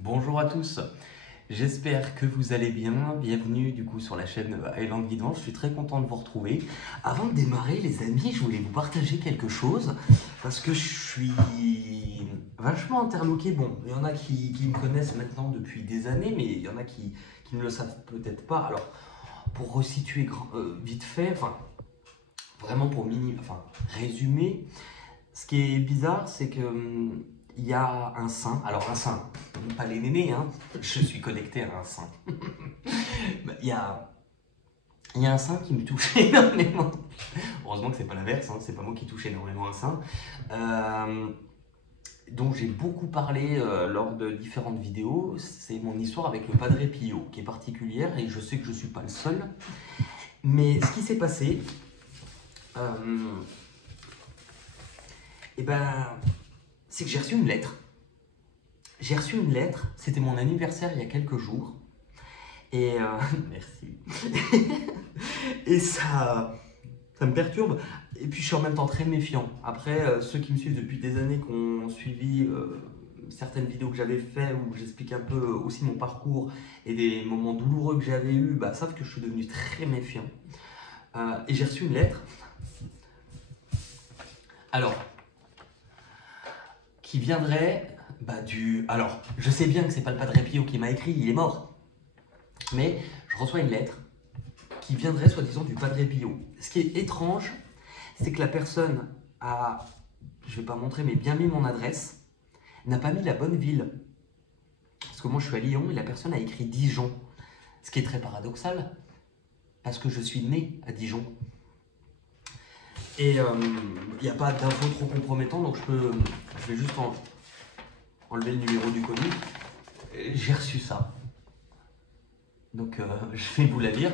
Bonjour à tous, j'espère que vous allez bien. Bienvenue du coup sur la chaîne Highland Guidance. Je suis très content de vous retrouver. Avant de démarrer les amis, je voulais vous partager quelque chose parce que je suis vachement interloqué. Bon, il y en a qui me connaissent maintenant depuis des années, mais il y en a qui ne le savent peut-être pas. Alors, pour resituer vite fait, vraiment pour résumer, ce qui est bizarre, c'est que il y a un saint, alors un saint, pas les nénés, hein, je suis connecté à un saint. il, y a, il y a un saint qui me touche énormément. Heureusement que c'est pas l'inverse, hein, c'est pas moi qui touche énormément un saint. Dont j'ai beaucoup parlé lors de différentes vidéos, c'est mon histoire avec le Padre Pio, qui est particulière et je sais que je suis pas le seul. Mais ce qui s'est passé, c'est que j'ai reçu une lettre. J'ai reçu une lettre, c'était mon anniversaire il y a quelques jours. Et merci. Et ça me perturbe. Et puis je suis en même temps très méfiant. Après, ceux qui me suivent depuis des années, qui ont suivi certaines vidéos que j'avais faites, où j'explique un peu aussi mon parcours et des moments douloureux que j'avais eus, savent que je suis devenu très méfiant. Et j'ai reçu une lettre. Alors, qui viendrait Alors, je sais bien que c'est pas le Padre Pio qui m'a écrit, il est mort. Mais je reçois une lettre qui viendrait soi-disant du Padre Pio. Ce qui est étrange, c'est que la personne a, je vais pas montrer, mais bien mis mon adresse, n'a pas mis la bonne ville. Parce que moi je suis à Lyon et la personne a écrit Dijon. Ce qui est très paradoxal, parce que je suis né à Dijon. Et il n'y a pas d'infos trop compromettantes, donc je vais juste enlever le numéro du colis. J'ai reçu ça. Donc je vais vous la lire.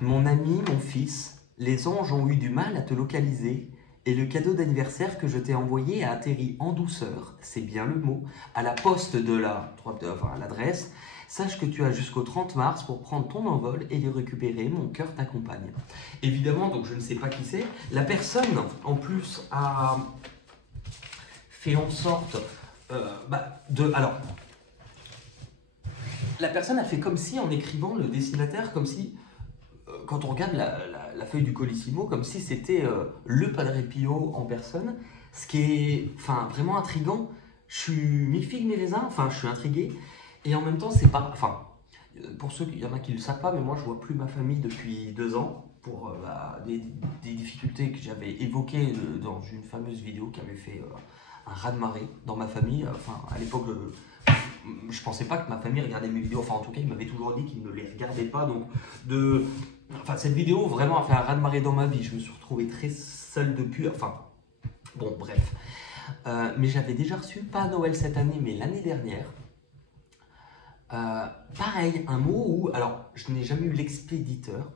Mon ami, mon fils, les anges ont eu du mal à te localiser et le cadeau d'anniversaire que je t'ai envoyé a atterri en douceur, c'est bien le mot, à la poste de à l'adresse. Sache que tu as jusqu'au 30 mars pour prendre ton envol et les récupérer. Mon cœur t'accompagne. Évidemment, donc je ne sais pas qui c'est. La personne, en plus, a fait en sorte Alors, la personne a fait comme si, en écrivant le destinataire, comme si, quand on regarde la feuille du Colissimo, comme si c'était le Padre Pio en personne, ce qui est vraiment intriguant. Je suis mi-figue, mi-raisin, je suis intrigué, et en même temps, c'est pas... pour ceux, il y en a qui ne le savent pas, mais moi, je vois plus ma famille depuis 2 ans, pour des difficultés que j'avais évoquées dans une fameuse vidéo qui avait fait un raz-de-marée dans ma famille. À l'époque, je pensais pas que ma famille regardait mes vidéos, en tout cas, ils m'avaient toujours dit qu'ils ne les regardaient pas, donc cette vidéo vraiment a fait un raz-de-marée dans ma vie. Je me suis retrouvé très seul depuis, bon, bref. Mais j'avais déjà reçu, pas à Noël cette année, mais l'année dernière, pareil, un mot où, alors, je n'ai jamais eu l'expéditeur,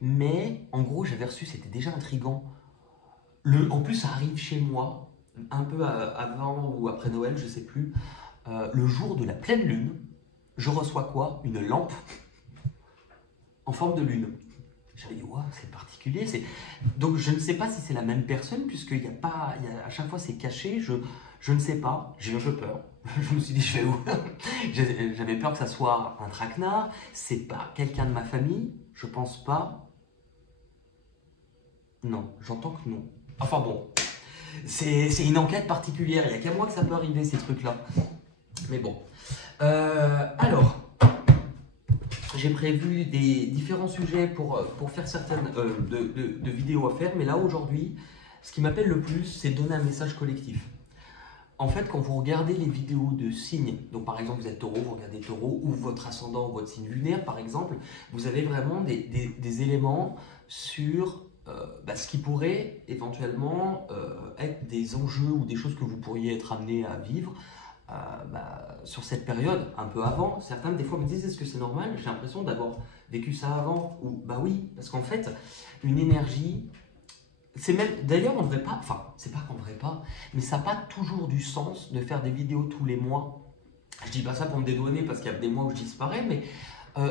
mais en gros, j'avais reçu, c'était déjà intriguant. En plus, ça arrive chez moi, un peu avant ou après Noël, je sais plus, le jour de la pleine lune, je reçois quoi? Une lampe en forme de lune. J'avais dit, wow, c'est particulier. Donc, je ne sais pas si c'est la même personne, puisqu'il y a pas, à chaque fois, c'est caché. Je ne sais pas. J'ai eu un peu peur. Je me suis dit, je vais où? J'avais peur que ça soit un traquenard. C'est pas quelqu'un de ma famille. Je pense pas. Non, j'entends que non. Enfin bon, c'est une enquête particulière. Il n'y a qu'à moi que ça peut arriver, ces trucs-là. Mais bon. Alors, j'ai prévu des différents sujets pour faire certaines de vidéos à faire. Mais là, aujourd'hui, ce qui m'appelle le plus, c'est donner un message collectif. En fait, quand vous regardez les vidéos de signes, donc par exemple, vous êtes taureau, vous regardez taureau, ou votre ascendant, ou votre signe lunaire, par exemple, vous avez vraiment des éléments sur ce qui pourrait éventuellement être des enjeux ou des choses que vous pourriez être amené à vivre sur cette période, un peu avant. Certains, des fois, me disent, est-ce que c'est normal? J'ai l'impression d'avoir vécu ça avant. Ou oui, parce qu'en fait, une énergie... C'est même, d'ailleurs, on ne devrait pas, c'est pas qu'on ne devrait pas, mais ça n'a pas toujours du sens de faire des vidéos tous les mois. Je dis pas ça pour me dédouaner parce qu'il y a des mois où je disparais, mais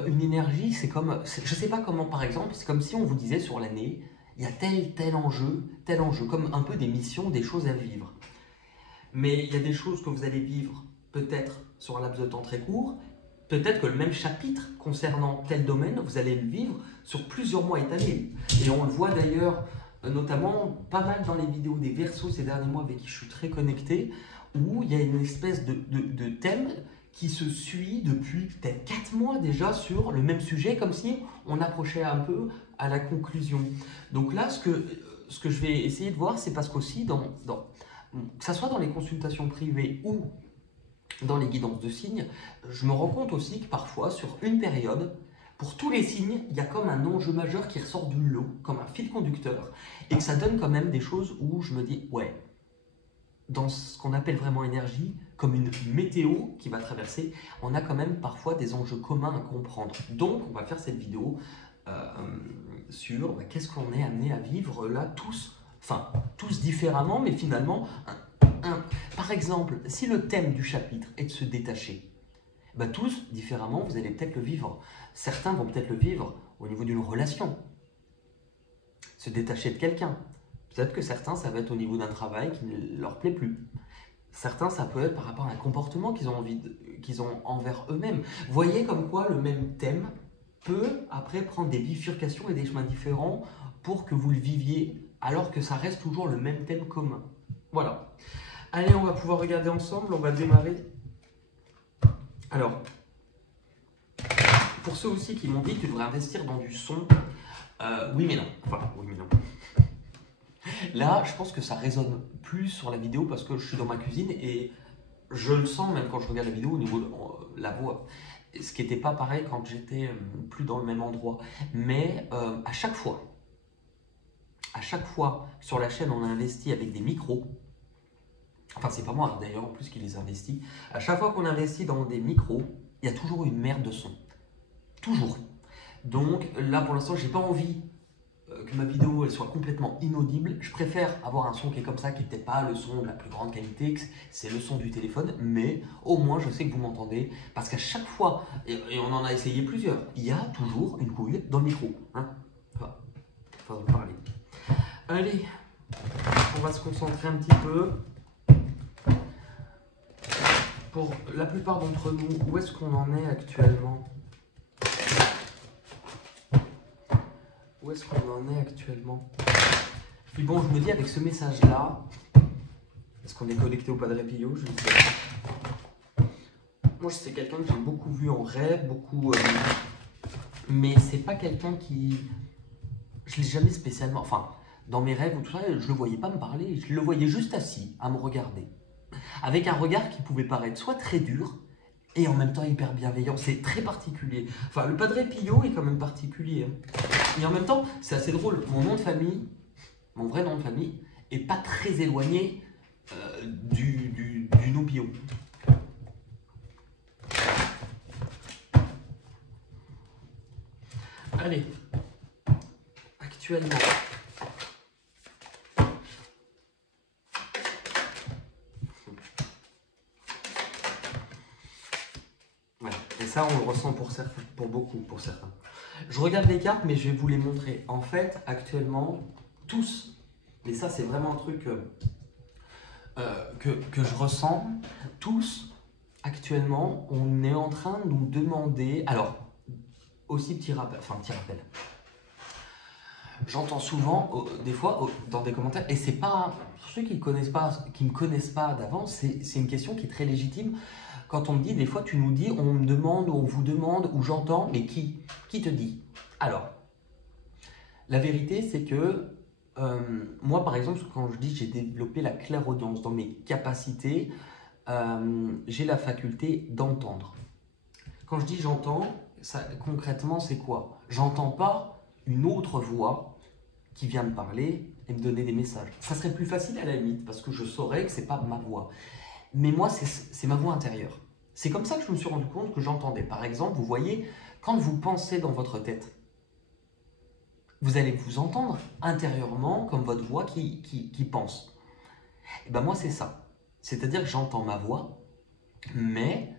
une énergie, c'est comme, je sais pas comment, par exemple, c'est comme si on vous disait sur l'année, il y a tel enjeu, comme un peu des missions, des choses à vivre. Mais il y a des choses que vous allez vivre peut-être sur un laps de temps très court. Peut-être que le même chapitre concernant tel domaine, vous allez le vivre sur plusieurs mois étalés. Et on le voit d'ailleurs, notamment pas mal dans les vidéos des Verseaux ces derniers mois avec qui je suis très connecté, où il y a une espèce de thème qui se suit depuis peut-être 4 mois déjà sur le même sujet, comme si on approchait un peu à la conclusion. Donc là, ce que je vais essayer de voir, c'est parce qu'aussi, que ce soit dans les consultations privées ou dans les guidances de signes, je me rends compte aussi que parfois, sur une période, pour tous les signes, il y a comme un enjeu majeur qui ressort du lot, comme un fil conducteur, et que ça donne quand même des choses où je me dis, ouais, dans ce qu'on appelle vraiment énergie, comme une météo qui va traverser, on a quand même parfois des enjeux communs à comprendre. Donc, on va faire cette vidéo sur qu'est-ce qu'on est amené à vivre là tous différemment, mais finalement, par exemple, si le thème du chapitre est de se détacher, tous différemment, vous allez peut-être le vivre. Certains vont peut-être le vivre au niveau d'une relation, se détacher de quelqu'un. Peut-être que certains, ça va être au niveau d'un travail qui ne leur plaît plus. Certains, ça peut être par rapport à un comportement qu'ils ont envers eux-mêmes. Voyez comme quoi le même thème peut après prendre des bifurcations et des chemins différents pour que vous le viviez, alors que ça reste toujours le même thème commun. Voilà. Allez, on va pouvoir regarder ensemble, on va démarrer. Alors, pour ceux aussi qui m'ont dit que tu devrais investir dans du son, oui mais non. Enfin, oui mais non. Là, je pense que ça résonne plus sur la vidéo parce que je suis dans ma cuisine et je le sens même quand je regarde la vidéo au niveau de la voix. Ce qui n'était pas pareil quand j'étais plus dans le même endroit. Mais à chaque fois sur la chaîne, on a investi avec des micros. Enfin, c'est pas moi d'ailleurs en plus qui les investit. À chaque fois qu'on investit dans des micros, il y a toujours une merde de son. Toujours. Donc là, pour l'instant, j'ai pas envie que ma vidéo elle soit complètement inaudible. Je préfère avoir un son qui est comme ça, qui n'est peut-être pas le son de la plus grande qualité, que c'est le son du téléphone, mais au moins je sais que vous m'entendez, parce qu'à chaque fois, et on en a essayé plusieurs, il y a toujours une couille dans le micro. Hein, faut en parler. Allez, on va se concentrer un petit peu. Pour la plupart d'entre nous, où est-ce qu'on en est actuellement ? Où est-ce qu'on en est actuellement ? Puis bon, je me dis avec ce message-là, est-ce qu'on est connecté au Padre Pio ? Je ne sais pas. Moi, c'est quelqu'un que j'ai beaucoup vu en rêve, mais c'est pas quelqu'un qui... Je l'ai jamais spécialement... Enfin, dans mes rêves ou tout ça, je le voyais pas me parler, je le voyais juste assis, à me regarder. Avec un regard qui pouvait paraître soit très dur, et en même temps hyper bienveillant. C'est très particulier. Enfin, le Padre Pio est quand même particulier. Hein. Et en même temps, c'est assez drôle. Mon nom de famille, mon vrai nom de famille, est pas très éloigné du nom Pio. Allez, actuellement. Ouais. Et ça, on le ressent pour certains. Je regarde les cartes, mais je vais vous les montrer. En fait, actuellement, tous, et ça, c'est vraiment un truc que je ressens, tous, actuellement, on est en train de nous demander... Alors, aussi petit rappel. J'entends souvent, des fois, dans des commentaires, et c'est pas... Pour ceux qui me connaissent pas d'avance, c'est une question qui est très légitime. Quand on me dit, des fois, tu nous dis, on me demande, ou on vous demande, ou j'entends, mais qui te dit? Alors, la vérité, c'est que moi, par exemple, quand je dis j'ai développé la clairaudience dans mes capacités, j'ai la faculté d'entendre. Quand je dis j'entends, concrètement, c'est quoi? J'entends pas une autre voix qui vient me parler et me donner des messages. Ça serait plus facile à la limite, parce que je saurais que c'est pas ma voix. Mais moi, c'est ma voix intérieure. C'est comme ça que je me suis rendu compte que j'entendais. Par exemple, vous voyez, quand vous pensez dans votre tête, vous allez vous entendre intérieurement comme votre voix qui pense. Et ben moi, c'est ça. C'est-à-dire que j'entends ma voix, mais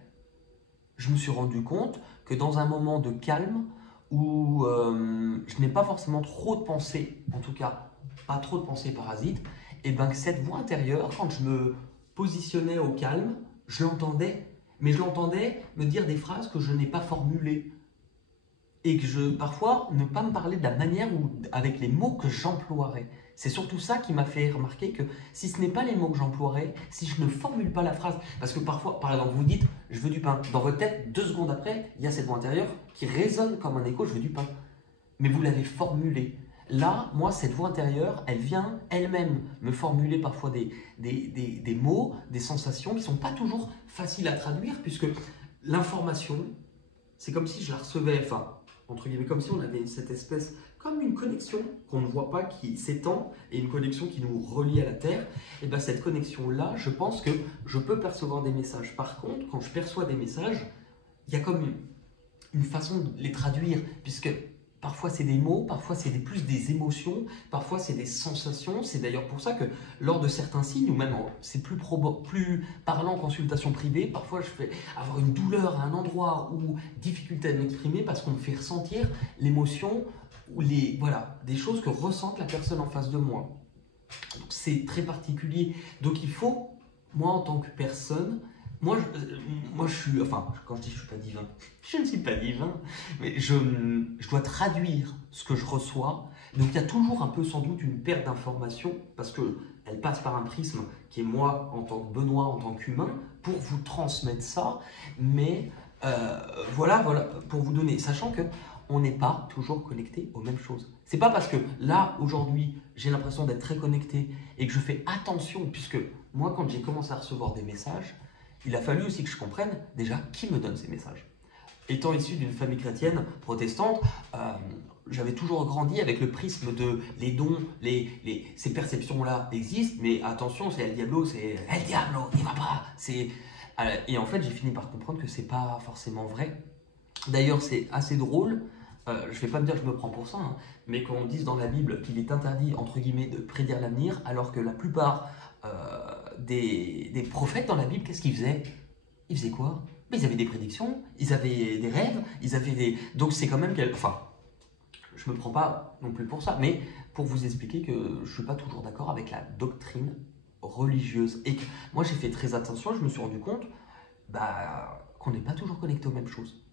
je me suis rendu compte que dans un moment de calme, où je n'ai pas forcément trop de pensées, en tout cas pas trop de pensées parasites, et ben que cette voix intérieure, quand je me positionnait au calme, je l'entendais, mais je l'entendais me dire des phrases que je n'ai pas formulées. Et que parfois, ne pas me parler de la manière ou avec les mots que j'emploierais. C'est surtout ça qui m'a fait remarquer que si ce n'est pas les mots que j'emploierais, si je ne formule pas la phrase, parce que parfois, par exemple, vous dites « je veux du pain ». Dans votre tête, 2 secondes après, il y a cette voix intérieure qui résonne comme un écho « je veux du pain ». Mais vous l'avez formulé. Là, moi, cette voix intérieure, elle vient elle-même me formuler parfois des mots, des sensations qui ne sont pas toujours faciles à traduire, puisque l'information, c'est comme si je la recevais, enfin, entre guillemets, comme si on avait cette espèce, comme une connexion qu'on ne voit pas qui s'étend et une connexion qui nous relie à la Terre. Et bien cette connexion-là, je pense que je peux percevoir des messages. Par contre, quand je perçois des messages, il y a comme une façon de les traduire, puisque parfois c'est des mots, parfois c'est plus des émotions, parfois c'est des sensations. C'est d'ailleurs pour ça que lors de certains signes, ou même c'est plus parlant en consultation privée, parfois je fais avoir une douleur à un endroit ou difficulté à m'exprimer parce qu'on me fait ressentir l'émotion ou des choses que ressente la personne en face de moi. C'est très particulier. Donc il faut, moi en tant que personne, moi je suis, enfin, quand je dis je ne suis pas divin, je ne suis pas divin, mais je dois traduire ce que je reçois. Donc il y a toujours un peu sans doute une perte d'information parce qu'elle passe par un prisme qui est moi en tant que Benoît, en tant qu'humain, pour vous transmettre ça. Mais voilà, pour vous donner, sachant que on n'est pas toujours connecté aux mêmes choses. C'est pas parce que là, aujourd'hui, j'ai l'impression d'être très connecté et que je fais attention, puisque moi, quand j'ai commencé à recevoir des messages, il a fallu aussi que je comprenne déjà qui me donne ces messages. Étant issu d'une famille chrétienne protestante, j'avais toujours grandi avec le prisme de les dons, ces perceptions-là existent, mais attention, c'est El Diablo, il va pas. Et en fait, j'ai fini par comprendre que c'est pas forcément vrai. D'ailleurs, c'est assez drôle. Je ne vais pas me dire que je me prends pour ça, hein, mais qu'on dise dans la Bible qu'il est interdit, entre guillemets, de prédire l'avenir, alors que la plupart des prophètes dans la Bible, qu'est-ce qu'ils faisaient? Ils faisaient quoi? Mais ils avaient des prédictions, ils avaient des rêves, ils avaient des... Donc c'est quand même... Enfin, je ne me prends pas non plus pour ça, mais pour vous expliquer que je ne suis pas toujours d'accord avec la doctrine religieuse. Et que moi, j'ai fait très attention, je me suis rendu compte qu'on n'est pas toujours connecté aux mêmes choses.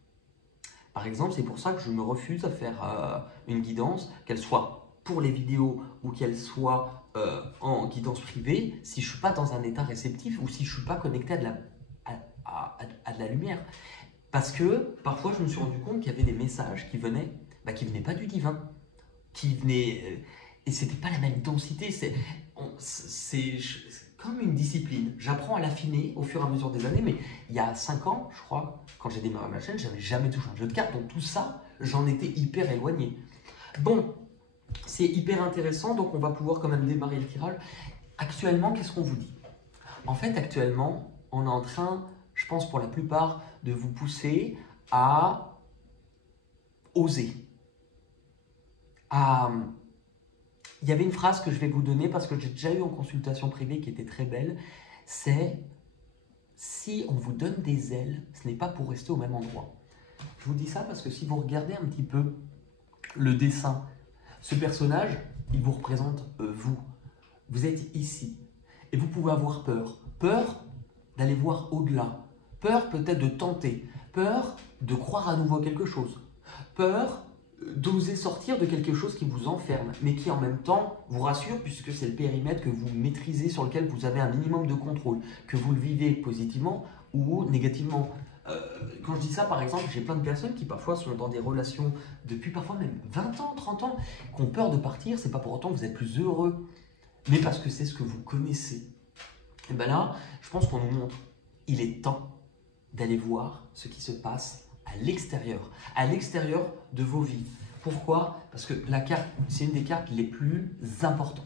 Par exemple, c'est pour ça que je me refuse à faire une guidance, qu'elle soit pour les vidéos ou qu'elle soit en guidance privée, si je ne suis pas dans un état réceptif ou si je ne suis pas connecté à de la lumière. Parce que parfois, je me suis rendu compte qu'il y avait des messages qui venaient pas du divin, qui venaient... et ce n'était pas la même densité, c'est comme une discipline. J'apprends à l'affiner au fur et à mesure des années, mais il y a 5 ans, je crois, quand j'ai démarré ma chaîne, je n'avais jamais touché un jeu de cartes, donc tout ça, j'en étais hyper éloigné. Bon, c'est hyper intéressant, donc on va pouvoir quand même démarrer le tirage. Actuellement, qu'est-ce qu'on vous dit? En fait, actuellement, on est en train, je pense pour la plupart, de vous pousser à oser. Il y avait une phrase que je vais vous donner parce que j'ai déjà eu en consultation privée qui était très belle, c'est « si on vous donne des ailes, ce n'est pas pour rester au même endroit ». Je vous dis ça parce que si vous regardez un petit peu le dessin, ce personnage, il vous représente vous. Vous êtes ici et vous pouvez avoir peur. Peur d'aller voir au-delà, peur peut-être de tenter, peur de croire à nouveau quelque chose, peur d'oser sortir de quelque chose qui vous enferme, mais qui en même temps vous rassure puisque c'est le périmètre que vous maîtrisez, sur lequel vous avez un minimum de contrôle, que vous le vivez positivement ou négativement. Quand je dis ça, par exemple, j'ai plein de personnes qui parfois sont dans des relations depuis parfois même 20 ans, 30 ans, qui ont peur de partir, c'est pas pour autant que vous êtes plus heureux, mais parce que c'est ce que vous connaissez. Et bien là, je pense qu'on nous montre, il est temps d'aller voir ce qui se passe à l'extérieur de vos vies. Pourquoi? Parce que la carte, c'est une des cartes les plus importantes.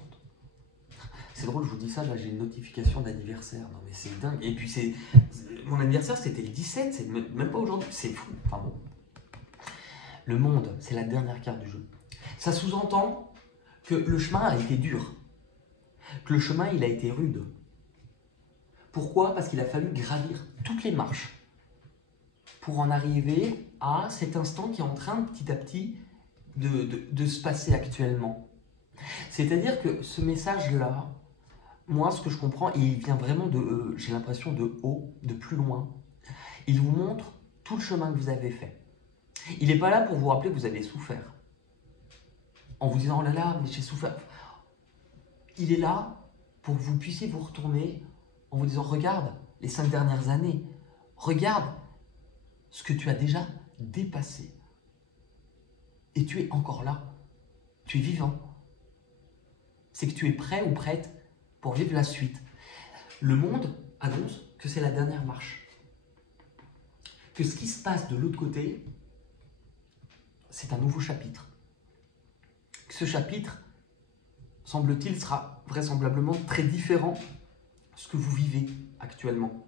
C'est drôle, je vous dis ça, là j'ai une notification d'anniversaire. Non mais c'est dingue. Et puis mon anniversaire c'était le 17, c'est même pas aujourd'hui, c'est fou. Enfin bon. Le monde, c'est la dernière carte du jeu. Ça sous-entend que le chemin a été dur, que le chemin il a été rude. Pourquoi? Parce qu'il a fallu gravir toutes les marches pour en arriver à cet instant qui est en train petit à petit de se passer actuellement. C'est-à-dire que ce message-là, moi, ce que je comprends, et il vient vraiment de, j'ai l'impression, de haut, de plus loin. Il vous montre tout le chemin que vous avez fait. Il n'est pas là pour vous rappeler que vous avez souffert. En vous disant, oh là là, mais j'ai souffert. Il est là pour que vous puissiez vous retourner en vous disant, regarde les 5 dernières années. Regarde ce que tu as déjà dépassé. Et tu es encore là. Tu es vivant. C'est que tu es prêt ou prête pour vivre la suite. Le monde annonce que c'est la dernière marche. Que ce qui se passe de l'autre côté, c'est un nouveau chapitre. Que ce chapitre, semble-t-il, sera vraisemblablement très différent de ce que vous vivez actuellement.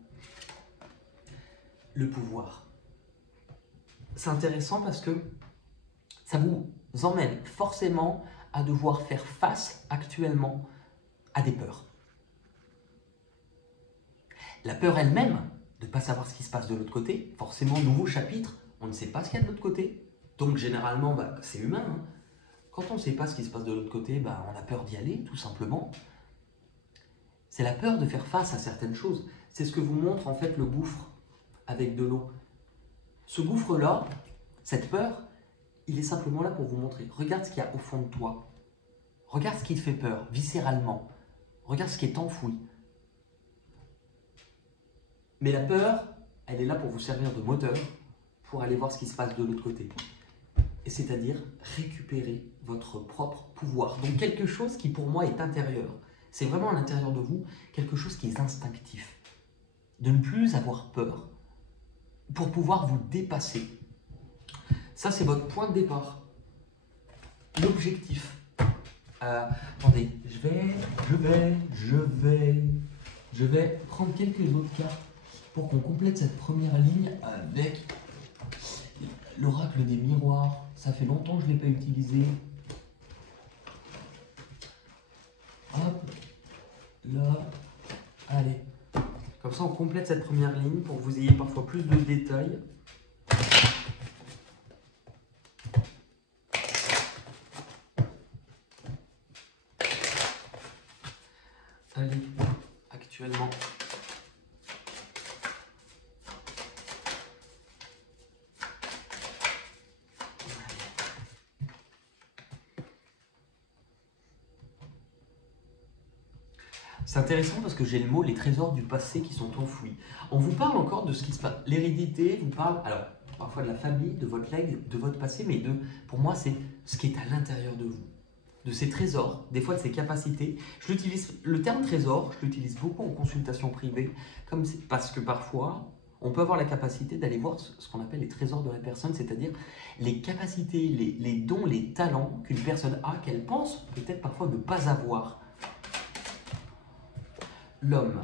Le pouvoir. C'est intéressant parce que ça vous emmène forcément à devoir faire face actuellement à des peurs. La peur elle-même de ne pas savoir ce qui se passe de l'autre côté, forcément, nouveau chapitre, on ne sait pas ce qu'il y a de l'autre côté. Donc généralement, c'est humain. Hein. Quand on ne sait pas ce qui se passe de l'autre côté, on a peur d'y aller, tout simplement. C'est la peur de faire face à certaines choses. C'est ce que vous montre en fait le gouffre avec de l'eau. Ce gouffre-là, cette peur, il est simplement là pour vous montrer. Regarde ce qu'il y a au fond de toi. Regarde ce qui te fait peur, viscéralement. Regarde ce qui est enfoui. Mais la peur, elle est là pour vous servir de moteur pour aller voir ce qui se passe de l'autre côté. Et c'est-à-dire récupérer votre propre pouvoir. Donc quelque chose qui pour moi est intérieur. C'est vraiment à l'intérieur de vous, quelque chose qui est instinctif. De ne plus avoir peur pour pouvoir vous dépasser. Ça, c'est votre point de départ. L'objectif. Attendez, je vais prendre quelques autres cartes pour qu'on complète cette première ligne avec l'oracle des miroirs. Ça fait longtemps que je ne l'ai pas utilisé. Hop, là, allez. Comme ça, on complète cette première ligne pour que vous ayez parfois plus de détails. Allez, actuellement. C'est intéressant parce que j'ai le mot les trésors du passé qui sont enfouis. On vous parle encore de ce qui se passe. L'hérédité vous parle, alors, parfois de la famille, de votre legs, de votre passé, mais pour moi, c'est ce qui est à l'intérieur de vous. De ces trésors, des fois de ces capacités. Le terme trésor, je l'utilise beaucoup en consultation privée, parce que parfois, on peut avoir la capacité d'aller voir ce qu'on appelle les trésors de la personne, c'est-à-dire les capacités, les dons, les talents qu'une personne a, qu'elle pense peut-être parfois ne pas avoir. L'homme.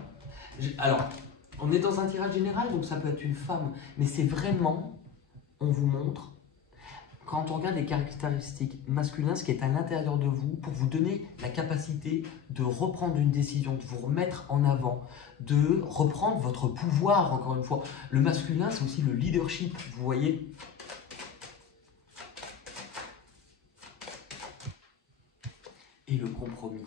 Alors, on est dans un tirage général, donc ça peut être une femme, mais c'est vraiment, on vous montre, quand on regarde les caractéristiques masculines, ce qui est à l'intérieur de vous, pour vous donner la capacité de reprendre une décision, de vous remettre en avant, de reprendre votre pouvoir, encore une fois. Le masculin, c'est aussi le leadership, vous voyez. Et le compromis.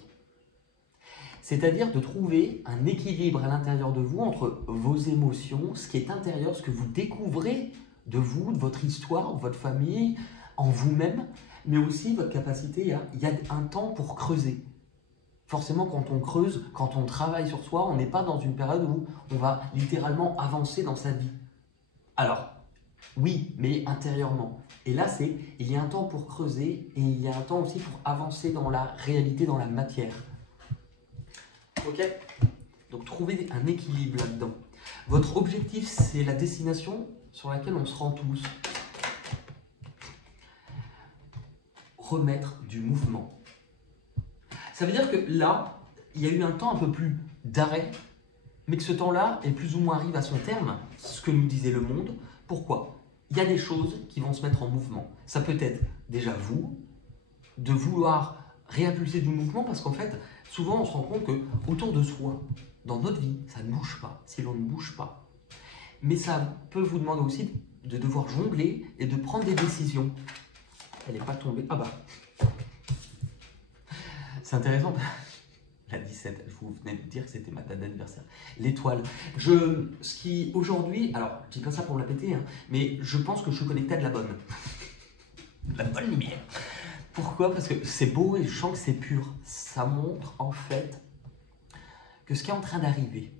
C'est-à-dire de trouver un équilibre à l'intérieur de vous entre vos émotions, ce qui est intérieur, ce que vous découvrez de vous, de votre histoire, de votre famille, en vous-même, mais aussi votre capacité il y a un temps pour creuser. Forcément, quand on creuse, quand on travaille sur soi, on n'est pas dans une période où on va littéralement avancer dans sa vie. Alors, oui, mais intérieurement. Et là, il y a un temps pour creuser et il y a un temps aussi pour avancer dans la réalité, dans la matière. Ok? Donc, trouvez un équilibre là-dedans. Votre objectif, c'est la destination sur laquelle on se rend tous. Remettre du mouvement. Ça veut dire que là, il y a eu un temps un peu plus d'arrêt, mais que ce temps-là est plus ou moins arrive à son terme, ce que nous disait le monde. Pourquoi? Il y a des choses qui vont se mettre en mouvement. Ça peut être déjà vous, de vouloir réimpulser du mouvement, parce qu'en fait, souvent on se rend compte que autour de soi, dans notre vie, ça ne bouge pas, si l'on ne bouge pas. Mais ça peut vous demander aussi de devoir jongler et de prendre des décisions. Elle n'est pas tombée. Ah bah. C'est intéressant. La 17, je vous venais de dire que c'était ma date d'anniversaire. L'étoile. Ce qui aujourd'hui, alors je dis pas ça pour me la péter, hein, mais je pense que je suis connecté à de la bonne. De la bonne lumière. Pourquoi? Parce que c'est beau et je sens que c'est pur. Ça montre en fait que ce qui est en train d'arriver,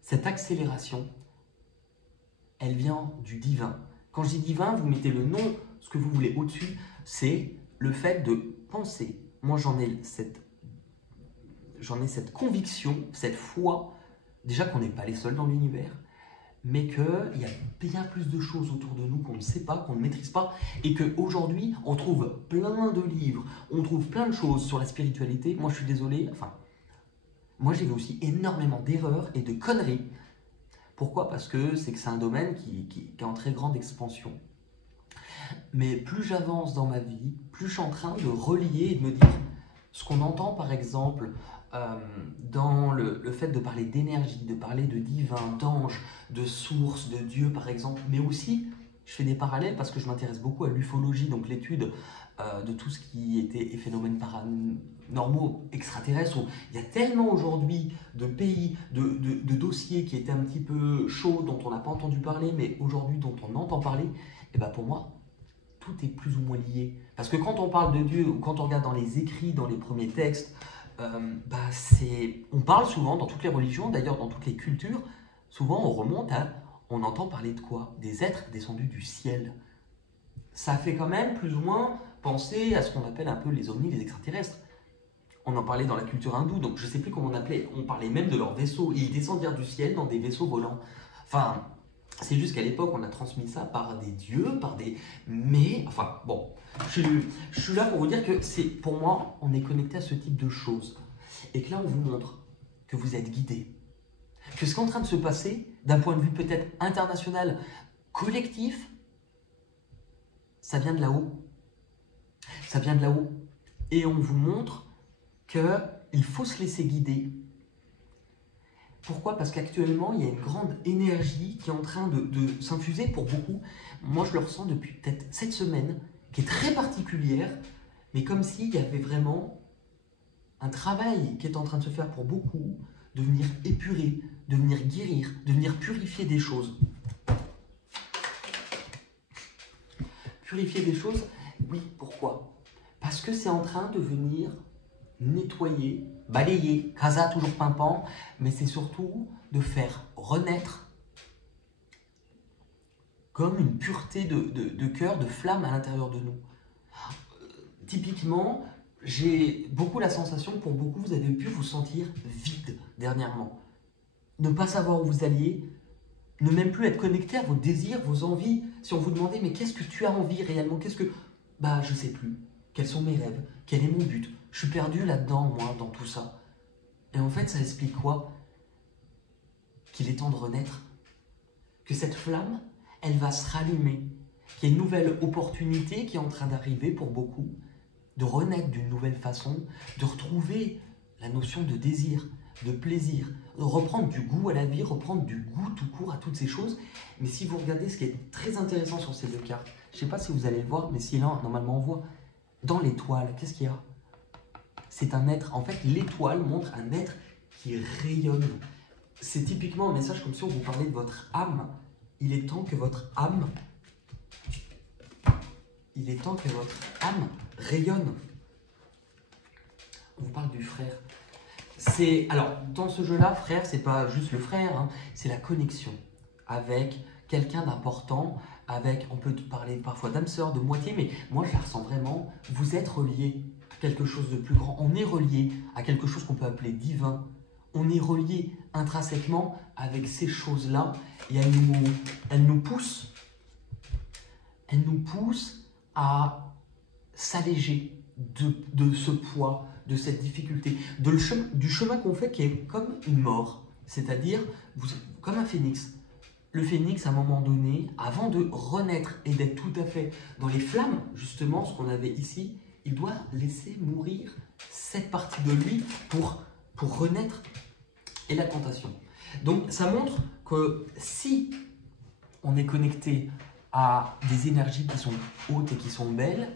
cette accélération, elle vient du divin. Quand je dis divin, vous mettez le nom, ce que vous voulez au-dessus, c'est le fait de penser. Moi j'en ai cette conviction, cette foi, déjà qu'on n'est pas les seuls dans l'univers, mais qu'il y a bien plus de choses autour de nous qu'on ne sait pas, qu'on ne maîtrise pas, et qu'aujourd'hui, on trouve plein de livres, on trouve plein de choses sur la spiritualité. Moi, je suis désolé, moi, j'ai vu aussi énormément d'erreurs et de conneries. Pourquoi? Parce que c'est un domaine qui est en très grande expansion. Mais plus j'avance dans ma vie, plus je suis en train de relier et de me dire ce qu'on entend, par exemple, dans le fait de parler d'énergie, de parler de divin, d'ange, de source, de Dieu par exemple, mais aussi je fais des parallèles parce que je m'intéresse beaucoup à l'ufologie, donc l'étude de tout ce qui était phénomènes paranormaux, extraterrestres. Il y a tellement aujourd'hui de pays, de dossiers qui étaient un petit peu chauds, dont on n'a pas entendu parler, mais aujourd'hui dont on entend parler, et bien pour moi, tout est plus ou moins lié. Parce que quand on parle de Dieu, ou quand on regarde dans les écrits, dans les premiers textes, on parle souvent dans toutes les religions, d'ailleurs dans toutes les cultures, souvent on remonte on entend parler de quoi? Des êtres descendus du ciel. Ça fait quand même plus ou moins penser à ce qu'on appelle un peu les ovnis, les extraterrestres. On en parlait dans la culture hindoue, donc je ne sais plus comment on appelait, on parlait même de leurs vaisseaux, ils descendirent du ciel dans des vaisseaux volants. Enfin, c'est juste qu'à l'époque, on a transmis ça par des dieux, Mais, bon, je suis là pour vous dire que pour moi, on est connecté à ce type de choses. Et que là, on vous montre que vous êtes guidé. Que ce qui est en train de se passer, d'un point de vue peut-être international, collectif, ça vient de là-haut. Ça vient de là-haut. Et on vous montre qu'il faut se laisser guider. Pourquoi? Parce qu'actuellement, il y a une grande énergie qui est en train de s'infuser pour beaucoup. Moi, je le ressens depuis peut-être cette semaine, qui est très particulière, mais comme s'il y avait vraiment un travail qui est en train de se faire pour beaucoup, de venir épurer, de venir guérir, de venir purifier des choses. Purifier des choses, oui, pourquoi? Parce que c'est en train de venir nettoyer, balayer, casa toujours pimpant, mais c'est surtout de faire renaître comme une pureté de cœur, de flamme à l'intérieur de nous. Typiquement, j'ai beaucoup la sensation que pour beaucoup, vous avez pu vous sentir vide dernièrement. Ne pas savoir où vous alliez, ne même plus être connecté à vos désirs, vos envies. Si on vous demandait, mais qu'est-ce que tu as envie réellement? Je sais plus. Quels sont mes rêves? Quel est mon but? Je suis perdu là-dedans, moi, dans tout ça. Et en fait, ça explique quoi? Qu'il est temps de renaître. Que cette flamme, elle va se rallumer. Qu'il y a une nouvelle opportunité qui est en train d'arriver pour beaucoup. De renaître d'une nouvelle façon. De retrouver la notion de désir, de plaisir. De reprendre du goût à la vie, reprendre du goût tout court à toutes ces choses. Mais si vous regardez ce qui est très intéressant sur ces deux cartes, je ne sais pas si vous allez le voir, mais si là, normalement, on voit. Dans l'étoile, qu'est-ce qu'il y a? C'est un être, en fait, l'étoile montre un être qui rayonne. C'est typiquement un message comme si on vous parlait de votre âme. Il est temps que votre âme rayonne. On vous parle du frère. Alors, dans ce jeu-là, frère, c'est pas juste le frère, hein, c'est la connexion avec quelqu'un d'important, on peut parler parfois d'âme sœur, de moitié, mais moi je la ressens vraiment, vous êtes reliés à quelque chose de plus grand, on est relié à quelque chose qu'on peut appeler divin, on est relié intrinsèquement avec ces choses-là, et elles nous poussent à s'alléger de ce poids, de cette difficulté, du chemin qu'on fait qui est comme une mort, c'est-à-dire comme un phénix. Le phénix, à un moment donné, avant de renaître et d'être tout à fait dans les flammes, justement, ce qu'on avait ici, il doit laisser mourir cette partie de lui pour renaître. Et la tentation. Donc, ça montre que si on est connecté à des énergies qui sont hautes et qui sont belles,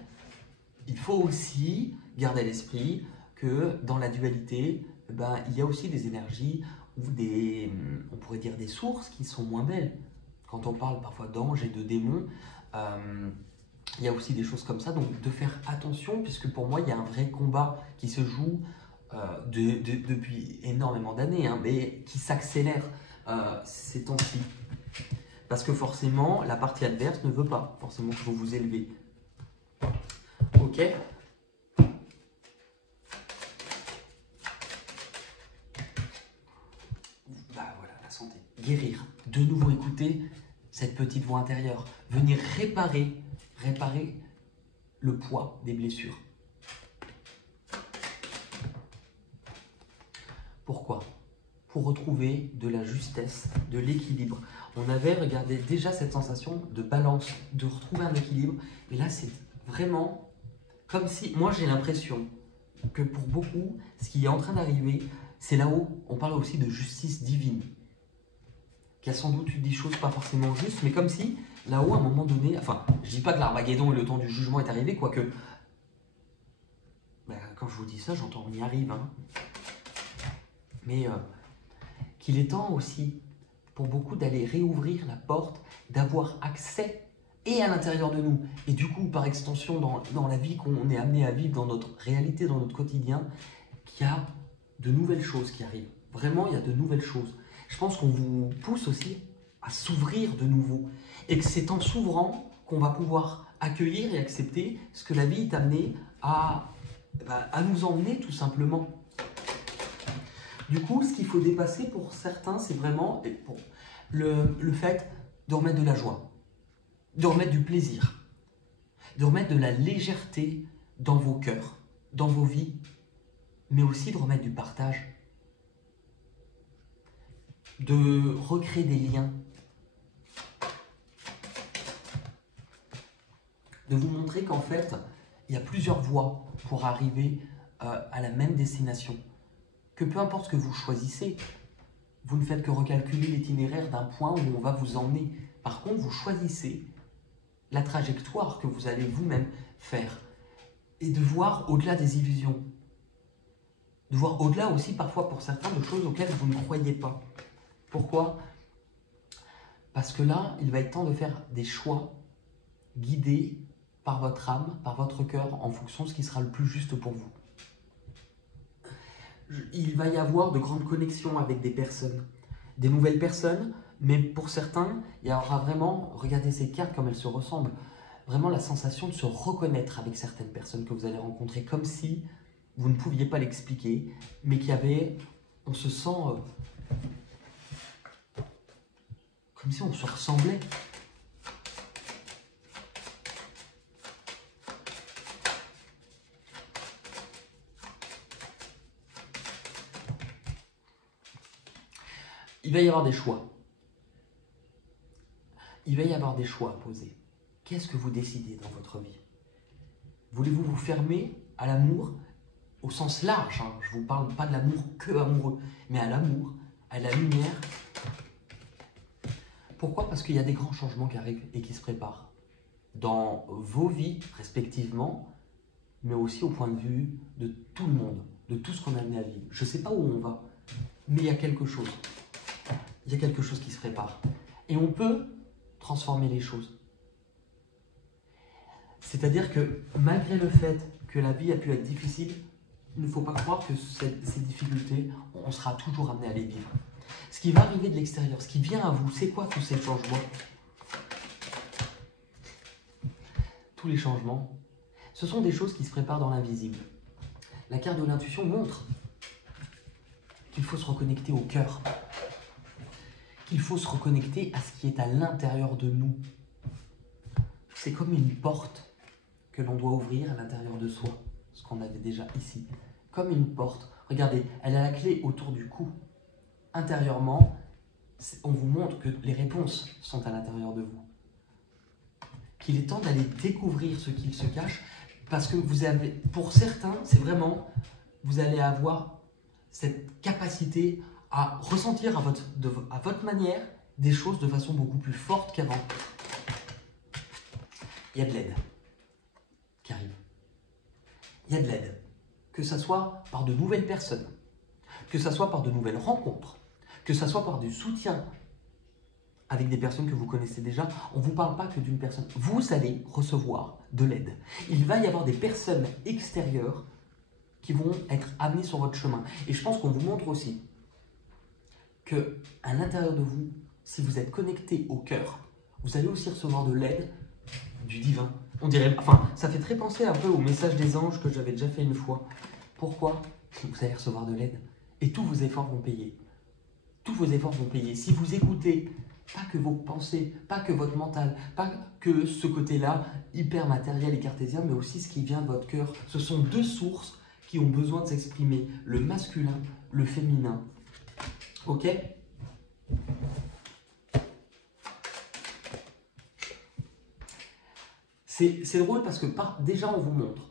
il faut aussi garder à l'esprit que dans la dualité, ben, il y a aussi des énergies ou on pourrait dire des sources qui sont moins belles. Quand on parle parfois d'anges et de démons, il y a aussi des choses comme ça. Donc de faire attention, puisque pour moi, il y a un vrai combat qui se joue depuis énormément d'années, hein, mais qui s'accélère ces temps-ci. Parce que forcément, la partie adverse ne veut pas forcément que vous vous élevez. Ok ? Bah voilà, la santé. Guérir. De nouveau écouter cette petite voix intérieure. Venir réparer le poids des blessures. Pourquoi ? Pour retrouver de la justesse, de l'équilibre. On avait regardé déjà cette sensation de balance, de retrouver un équilibre. Et là, c'est vraiment comme si, moi j'ai l'impression que pour beaucoup, ce qui est en train d'arriver, c'est là-haut, on parle aussi de justice divine. Qu'il y a sans doute eu des choses pas forcément justes, mais comme si, là-haut, à un moment donné, enfin, je dis pas que l'Armageddon et le temps du jugement est arrivé, quoique, ben, quand je vous dis ça, j'entends on y arrive, hein. Mais qu'il est temps aussi, pour beaucoup, d'aller réouvrir la porte, d'avoir accès et à l'intérieur de nous, et du coup, par extension, dans la vie qu'on est amené à vivre, dans notre réalité, dans notre quotidien, qu'il y a de nouvelles choses qui arrivent. Vraiment, il y a de nouvelles choses. Je pense qu'on vous pousse aussi à s'ouvrir de nouveau, et que c'est en s'ouvrant qu'on va pouvoir accueillir et accepter ce que la vie est amenée à nous emmener, tout simplement. Du coup, ce qu'il faut dépasser pour certains, c'est vraiment le fait de remettre de la joie, de remettre du plaisir, de remettre de la légèreté dans vos cœurs, dans vos vies, mais aussi de remettre du partage, de recréer des liens, de vous montrer qu'en fait, il y a plusieurs voies pour arriver à la même destination. Que peu importe ce que vous choisissez, vous ne faites que recalculer l'itinéraire d'un point où on va vous emmener. Par contre, vous choisissez la trajectoire que vous allez vous-même faire et de voir au-delà des illusions. De voir au-delà aussi parfois pour certains de choses auxquelles vous ne croyez pas. Pourquoi ? Parce que là, il va être temps de faire des choix guidés par votre âme, par votre cœur, en fonction de ce qui sera le plus juste pour vous. Il va y avoir de grandes connexions avec des personnes, des nouvelles personnes, mais pour certains, il y aura vraiment, regardez ces cartes comme elles se ressemblent, vraiment la sensation de se reconnaître avec certaines personnes que vous allez rencontrer, comme si vous ne pouviez pas l'expliquer, mais qu'il y avait, on se sent comme si on se ressemblait. Il va y avoir des choix. Il va y avoir des choix à poser. Qu'est-ce que vous décidez dans votre vie ? Voulez-vous vous fermer à l'amour au sens large, hein. Je ne vous parle pas de l'amour que amoureux, mais à l'amour, à la lumière. Pourquoi ? Parce qu'il y a des grands changements qui arrivent et qui se préparent dans vos vies respectivement, mais aussi au point de vue de tout le monde, de tout ce qu'on a amené à vivre. Je ne sais pas où on va, mais il y a quelque chose. Il y a quelque chose qui se prépare. Et on peut transformer les choses. C'est-à-dire que malgré le fait que la vie a pu être difficile, il ne faut pas croire que ces difficultés, on sera toujours amené à les vivre. Ce qui va arriver de l'extérieur, ce qui vient à vous, c'est quoi tous ces changements ? Tous les changements, ce sont des choses qui se préparent dans l'invisible. La carte de l'intuition montre qu'il faut se reconnecter au cœur, qu'il faut se reconnecter à ce qui est à l'intérieur de nous. C'est comme une porte que l'on doit ouvrir à l'intérieur de soi, ce qu'on avait déjà ici. Comme une porte. Regardez, elle a la clé autour du cou. Intérieurement, on vous montre que les réponses sont à l'intérieur de vous. Qu'il est temps d'aller découvrir ce qu'il se cache, parce que vous avez, pour certains, c'est vraiment, vous allez avoir cette capacité à ressentir à votre manière des choses de façon beaucoup plus forte qu'avant. Il y a de l'aide qui arrive. Il y a de l'aide. Que ce soit par de nouvelles personnes, que ce soit par de nouvelles rencontres, que ce soit par du soutien avec des personnes que vous connaissez déjà. On ne vous parle pas que d'une personne. Vous allez recevoir de l'aide. Il va y avoir des personnes extérieures qui vont être amenées sur votre chemin. Et je pense qu'on vous montre aussi qu'à l'intérieur de vous, si vous êtes connecté au cœur, vous allez aussi recevoir de l'aide du divin. On dirait, enfin, ça fait très penser un peu au message des anges que j'avais déjà fait une fois. Pourquoi? Vous allez recevoir de l'aide et tous vos efforts vont payer. Tous vos efforts vont payer. Si vous écoutez, pas que vos pensées, pas que votre mental, pas que ce côté-là hyper matériel et cartésien, mais aussi ce qui vient de votre cœur. Ce sont deux sources qui ont besoin de s'exprimer, le masculin, le féminin. Ok? C'est drôle parce que déjà on vous montre,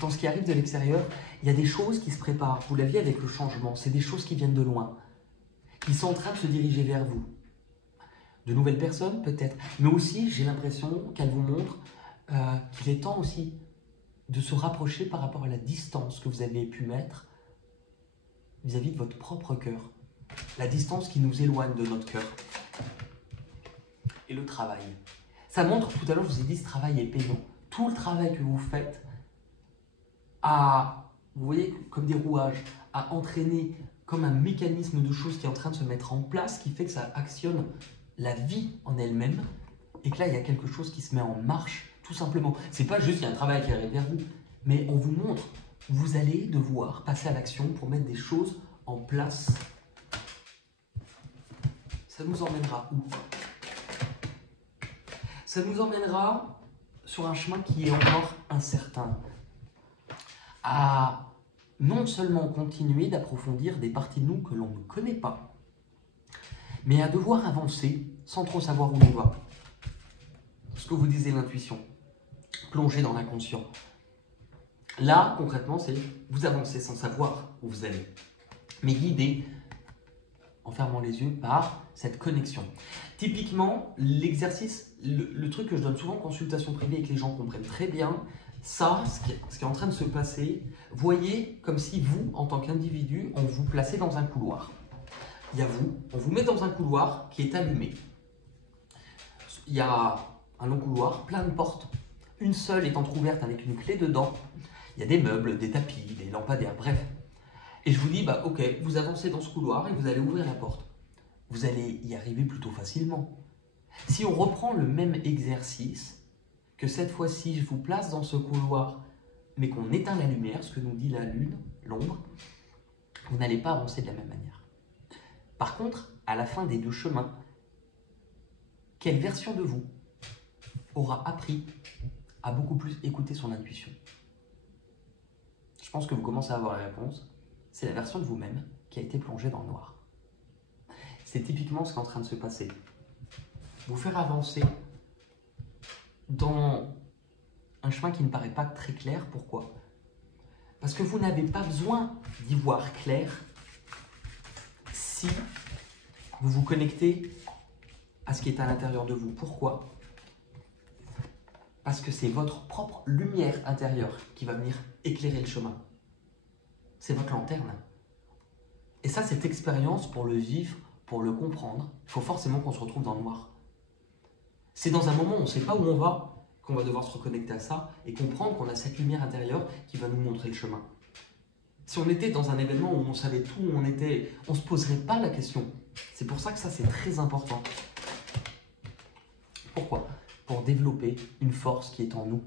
dans ce qui arrive de l'extérieur, il y a des choses qui se préparent. Vous l'aviez avec le changement, c'est des choses qui viennent de loin, qui sont en train de se diriger vers vous. De nouvelles personnes peut-être, mais aussi j'ai l'impression qu'elle vous montre qu'il est temps aussi de se rapprocher par rapport à la distance que vous avez pu mettre vis-à-vis de votre propre cœur. La distance qui nous éloigne de notre cœur. Et le travail. Ça montre, tout à l'heure je vous ai dit, ce travail est payant. Tout le travail que vous faites vous voyez, comme des rouages, à entraîner comme un mécanisme de choses qui est en train de se mettre en place, qui fait que ça actionne la vie en elle-même, et que là, il y a quelque chose qui se met en marche, tout simplement. C'est pas juste qu'il y a un travail qui arrive vers vous, mais on vous montre, vous allez devoir passer à l'action pour mettre des choses en place. Ça nous emmènera où? Ça nous emmènera sur un chemin qui est encore incertain. À non seulement continuer d'approfondir des parties de nous que l'on ne connaît pas, mais à devoir avancer sans trop savoir où on va. Ce que vous disiez, l'intuition, plonger dans l'inconscient. Là, concrètement, c'est vous avancez sans savoir où vous allez, mais guidé en fermant les yeux par cette connexion. Typiquement, l'exercice, le truc que je donne souvent en consultation privée et que les gens comprennent très bien, ça, ce qui est en train de se passer, voyez comme si vous, en tant qu'individu, on vous plaçait dans un couloir. Il y a vous, on vous met dans un couloir qui est allumé. Il y a un long couloir, plein de portes, une seule est entrouverte avec une clé dedans. Il y a des meubles, des tapis, des lampadaires, bref. Et je vous dis, bah ok, vous avancez dans ce couloir et vous allez ouvrir la porte. Vous allez y arriver plutôt facilement. Si on reprend le même exercice, que cette fois-ci je vous place dans ce couloir, mais qu'on éteint la lumière, ce que nous dit la lune, l'ombre, vous n'allez pas avancer de la même manière. Par contre, à la fin des deux chemins, quelle version de vous aura appris à beaucoup plus écouter son intuition? Je pense que vous commencez à avoir la réponse. C'est la version de vous-même qui a été plongée dans le noir. C'est typiquement ce qui est en train de se passer. Vous faire avancer dans un chemin qui ne paraît pas très clair. Pourquoi? Parce que vous n'avez pas besoin d'y voir clair si vous vous connectez à ce qui est à l'intérieur de vous. Pourquoi? Parce que c'est votre propre lumière intérieure qui va venir éclairer le chemin. C'est votre lanterne. Et ça, cette expérience, pour le vivre, pour le comprendre, il faut forcément qu'on se retrouve dans le noir. C'est dans un moment où on ne sait pas où on va, qu'on va devoir se reconnecter à ça et comprendre qu'on a cette lumière intérieure qui va nous montrer le chemin. Si on était dans un événement où on savait tout, où on était, on ne se poserait pas la question. C'est pour ça que ça, c'est très important. Pourquoi? Pour développer une force qui est en nous.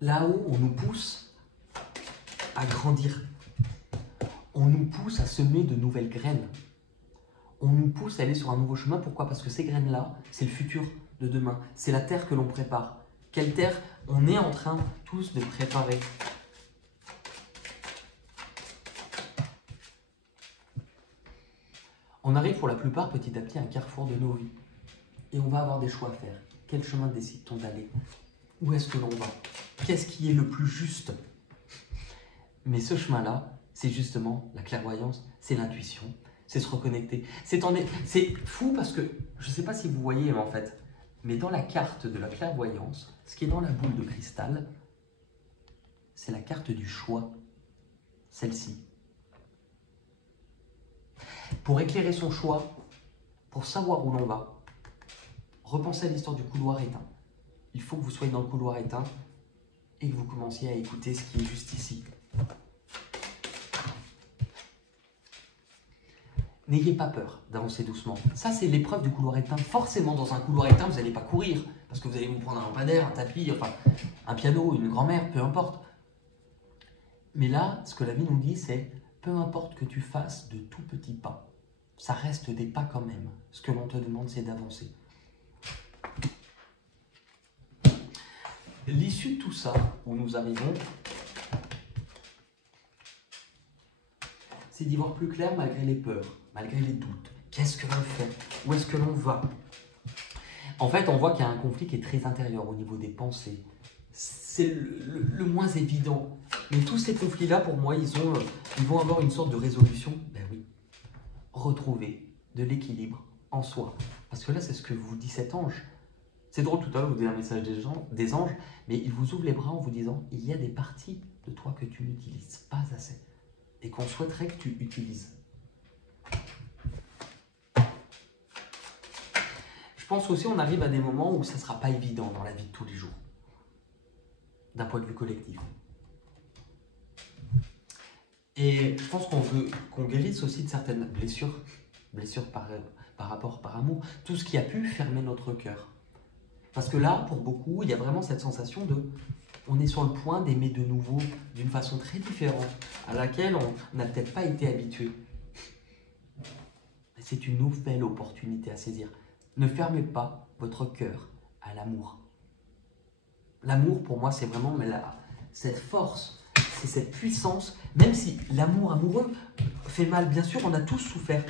Là-haut, on nous pousse à grandir. On nous pousse à semer de nouvelles graines. On nous pousse à aller sur un nouveau chemin. Pourquoi? Parce que ces graines-là, c'est le futur de demain. C'est la terre que l'on prépare. Quelle terre on est en train tous de préparer? On arrive pour la plupart petit à petit à un carrefour de nos vies. Et on va avoir des choix à faire. Quel chemin décide-t-on d'aller? Où est-ce que l'on va? Qu'est-ce qui est le plus juste? Mais ce chemin-là, c'est justement la clairvoyance, c'est l'intuition, c'est se reconnecter. C'est fou parce que, je ne sais pas si vous voyez en fait, mais dans la carte de la clairvoyance, ce qui est dans la boule de cristal, c'est la carte du choix, celle-ci. Pour éclairer son choix, pour savoir où l'on va, repensez à l'histoire du couloir éteint. Il faut que vous soyez dans le couloir éteint et que vous commenciez à écouter ce qui est juste ici. N'ayez pas peur d'avancer doucement. Ça, c'est l'épreuve du couloir éteint. Forcément, dans un couloir éteint, vous n'allez pas courir parce que vous allez vous prendre un lampadaire, un tapis, enfin, un piano, une grand-mère, peu importe. Mais là, ce que la vie nous dit, c'est peu importe que tu fasses de tout petits pas, ça reste des pas quand même. Ce que l'on te demande, c'est d'avancer. L'issue de tout ça, où nous arrivons, c'est d'y voir plus clair malgré les peurs, malgré les doutes. Qu'est-ce que l'on fait? Où est-ce que l'on va? En fait, on voit qu'il y a un conflit qui est très intérieur au niveau des pensées. C'est le moins évident. Mais tous ces conflits-là, pour moi, ils vont avoir une sorte de résolution. Ben oui, retrouver de l'équilibre en soi. Parce que là, c'est ce que vous dit cet ange. C'est drôle, tout à l'heure, vous donnez un message des anges, mais il vous ouvre les bras en vous disant il y a des parties de toi que tu n'utilises pas assez et qu'on souhaiterait que tu utilises. Je pense aussi on arrive à des moments où ça ne sera pas évident dans la vie de tous les jours, d'un point de vue collectif. Et je pense qu'on veut qu'on guérisse aussi de certaines blessures par amour, tout ce qui a pu fermer notre cœur. Parce que là, pour beaucoup, il y a vraiment cette sensation de on est sur le point d'aimer de nouveau d'une façon très différente, à laquelle on n'a peut-être pas été habitué. C'est une nouvelle opportunité à saisir. Ne fermez pas votre cœur à l'amour. L'amour, pour moi, c'est vraiment cette force, c'est cette puissance, même si l'amour amoureux fait mal, bien sûr, on a tous souffert.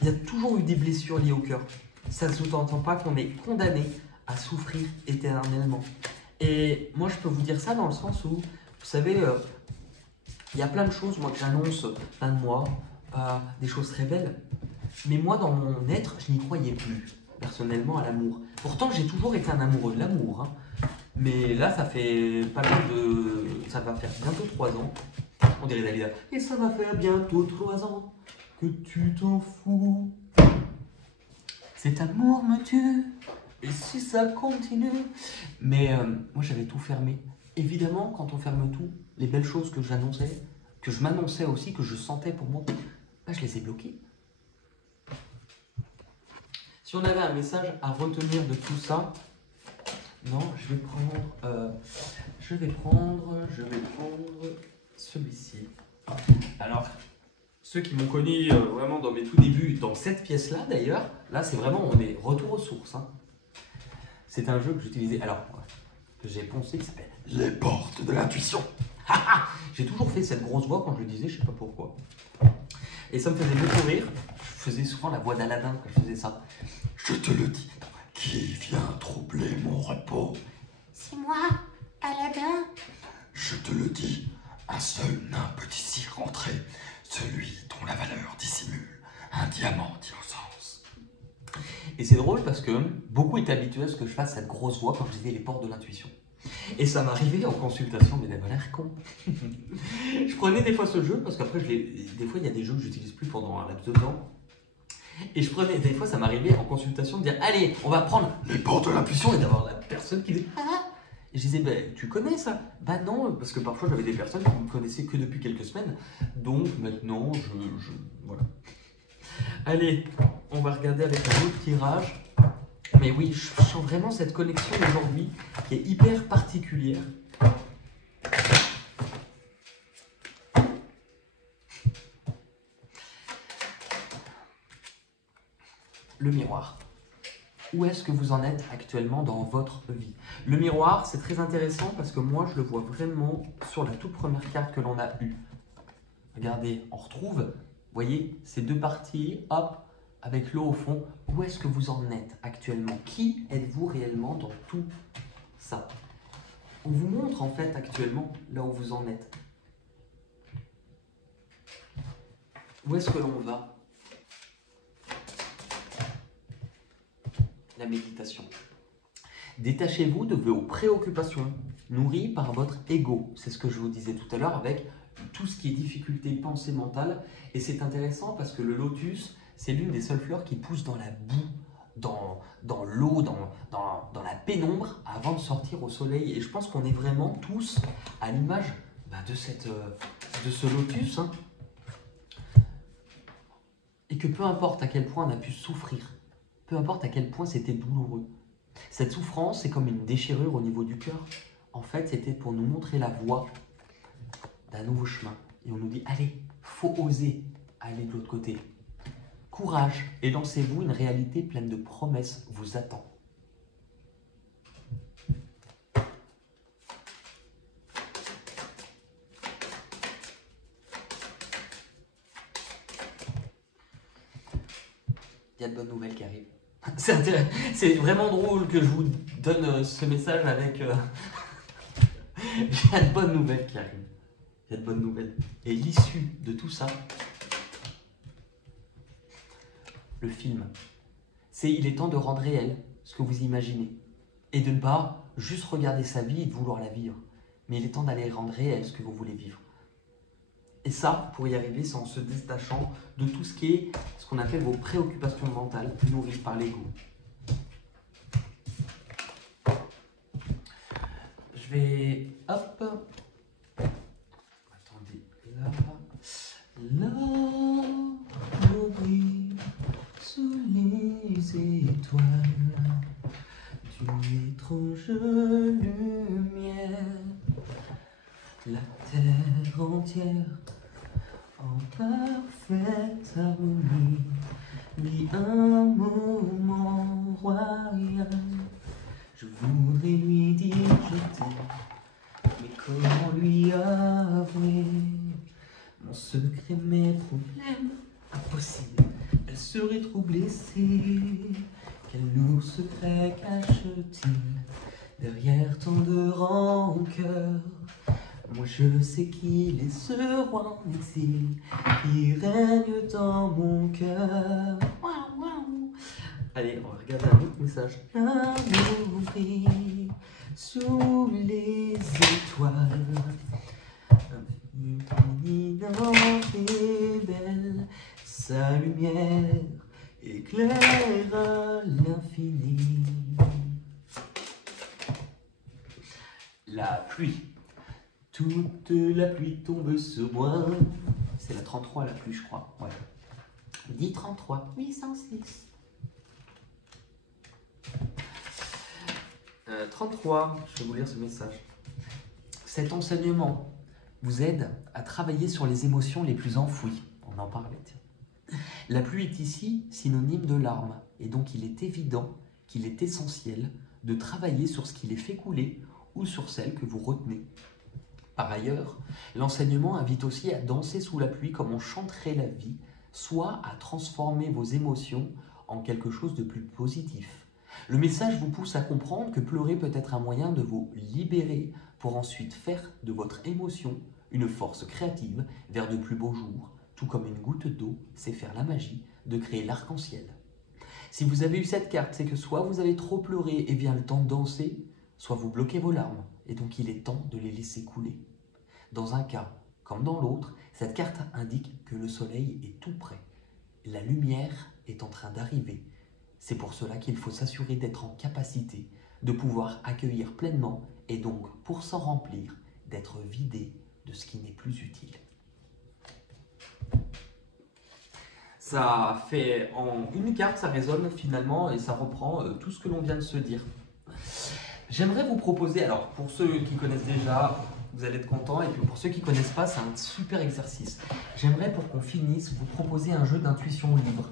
Il y a toujours eu des blessures liées au cœur. Ça ne sous-entend pas qu'on est condamné à souffrir éternellement. Et moi, je peux vous dire ça dans le sens où, vous savez, il y a plein de choses, moi, que j'annonce, plein de mois, des choses très belles. Mais moi, dans mon être, je n'y croyais plus, personnellement, à l'amour. Pourtant, j'ai toujours été un amoureux de l'amour. Hein. Mais là, ça fait pas mal de... Ça va faire bientôt 3 ans. On dirait Dalida. Et ça va faire bientôt 3 ans que tu t'en fous. Cet amour me tue. Et si ça continue? Mais moi, j'avais tout fermé. Évidemment, quand on ferme tout, les belles choses que j'annonçais, que je m'annonçais aussi, que je sentais pour moi, je les ai bloquées. Si on avait un message à retenir de tout ça, non, je vais prendre celui-ci. Alors, ceux qui m'ont connu vraiment dans mes tout débuts, dans cette pièce-là d'ailleurs, là c'est vraiment, on est retour aux sources. Hein. C'est un jeu que j'utilisais, alors, que j'ai poncé, qui s'appelle Les Portes de l'Intuition. J'ai toujours fait cette grosse voix quand je le disais, je sais pas pourquoi. Et ça me faisait beaucoup rire. Je faisais souvent la voix d'Aladin quand je faisais ça. Je te le dis, qui vient troubler mon repos? C'est moi, Aladin. Je te le dis, un seul nain peut ici rentrer, celui dont la valeur dissimule un diamant d'innocence. Et c'est drôle parce que beaucoup étaient habitués à ce que je fasse cette grosse voix quand je disais les portes de l'intuition. Et ça m'arrivait en consultation, mais d'avoir l'air con. Je prenais des fois ce jeu, parce qu'après, des fois, il y a des jeux que j'utilise plus pendant un laps de temps. Et je prenais, des fois, ça m'arrivait en consultation de dire, allez, on va prendre les portes de l'intuition, et d'avoir la personne qui disait, ah. Et je disais, bah, tu connais ça? Bah non, parce que parfois, j'avais des personnes qui ne me connaissaient que depuis quelques semaines. Donc maintenant, voilà. Allez, on va regarder avec un autre tirage. Mais oui, je sens vraiment cette connexion aujourd'hui qui est hyper particulière. Le miroir. Où est-ce que vous en êtes actuellement dans votre vie? Le miroir, c'est très intéressant parce que moi, je le vois vraiment sur la toute première carte que l'on a eue. Regardez, on retrouve, vous voyez, ces deux parties, hop, avec l'eau au fond. Où est-ce que vous en êtes actuellement? Qui êtes-vous réellement dans tout ça? On vous montre en fait actuellement là où vous en êtes. Où est-ce que l'on va? La méditation. Détachez-vous de vos préoccupations, nourri par votre ego. C'est ce que je vous disais tout à l'heure avec tout ce qui est difficulté, pensée mentale. Et c'est intéressant parce que le lotus, c'est l'une des seules fleurs qui pousse dans la boue, dans l'eau, dans la pénombre avant de sortir au soleil. Et je pense qu'on est vraiment tous à l'image de ce lotus. Hein. Et que peu importe à quel point on a pu souffrir, peu importe à quel point c'était douloureux, cette souffrance, c'est comme une déchirure au niveau du cœur. En fait, c'était pour nous montrer la voie d'un nouveau chemin. Et on nous dit, allez, faut oser aller de l'autre côté. Courage et lancez-vous, une réalité pleine de promesses vous attend. Il y a de bonnes nouvelles qui arrivent. C'est vraiment drôle que je vous donne ce message avec... Il y a de bonnes nouvelles qui arrivent. Il y a de bonnes nouvelles. Et l'issue de tout ça, le film, c'est il est temps de rendre réel ce que vous imaginez. Et de ne pas juste regarder sa vie et de vouloir la vivre. Mais il est temps d'aller rendre réel ce que vous voulez vivre. Et ça, pour y arriver, c'est en se détachant de tout ce qui est ce qu'on appelle vos préoccupations mentales nourries par l'ego. Je vais... Hop. Attendez, là. Là, on brille sous les étoiles d'une étrange lumière. La terre entière en parfaite harmonie vit un moment royal. Je voudrais lui dire je t'aime, mais comment lui avouer mon secret, mes problèmes impossibles. Elle serait trop blessée. Quel lourd secret cache-t-il derrière tant de rancœur? Moi je sais qu'il est ce roi en exil qui règne dans mon cœur. Waouh, waouh. Allez, on va regarder un autre message. L'amour brille sous les étoiles. Infiniment et belle, sa lumière éclaire à l'infini. La pluie. Toute la pluie tombe sur moi. C'est la 33 la pluie, je crois. Ouais. 10 33 806. 33, je vais vous lire ce message. Cet enseignement vous aide à travailler sur les émotions les plus enfouies. On en parlait. Tiens. La pluie est ici synonyme de larmes. Et donc il est évident qu'il est essentiel de travailler sur ce qui les fait couler ou sur celles que vous retenez. Par ailleurs, l'enseignement invite aussi à danser sous la pluie comme on chanterait la vie, soit à transformer vos émotions en quelque chose de plus positif. Le message vous pousse à comprendre que pleurer peut être un moyen de vous libérer pour ensuite faire de votre émotion une force créative vers de plus beaux jours, tout comme une goutte d'eau sait faire la magie de créer l'arc-en-ciel. Si vous avez eu cette carte, c'est que soit vous avez trop pleuré et vient le temps de danser, soit vous bloquez vos larmes, et donc il est temps de les laisser couler. Dans un cas comme dans l'autre, cette carte indique que le soleil est tout près. La lumière est en train d'arriver. C'est pour cela qu'il faut s'assurer d'être en capacité de pouvoir accueillir pleinement, et donc, pour s'en remplir, d'être vidé de ce qui n'est plus utile. Ça fait en une carte, ça résonne finalement, et ça reprend tout ce que l'on vient de se dire. J'aimerais vous proposer, alors pour ceux qui connaissent déjà, vous allez être contents, et puis pour ceux qui ne connaissent pas, c'est un super exercice. J'aimerais pour qu'on finisse, vous proposer un jeu d'intuition libre.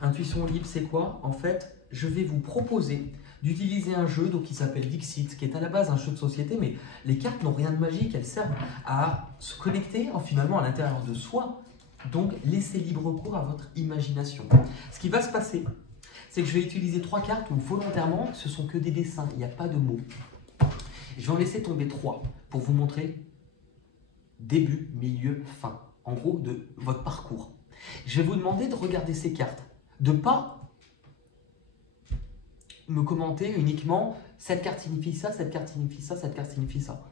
Intuition libre, c'est quoi? En fait, je vais vous proposer d'utiliser un jeu qui s'appelle Dixit, qui est à la base un jeu de société, mais les cartes n'ont rien de magique, elles servent à se connecter finalement à l'intérieur de soi, donc laissez libre cours à votre imagination. Ce qui va se passer, c'est que je vais utiliser 3 cartes où volontairement, ce sont que des dessins, il n'y a pas de mots. Je vais en laisser tomber 3 pour vous montrer début, milieu, fin, en gros de votre parcours. Je vais vous demander de regarder ces cartes, de ne pas me commenter uniquement Cette carte signifie ça, cette carte signifie ça, cette carte signifie ça.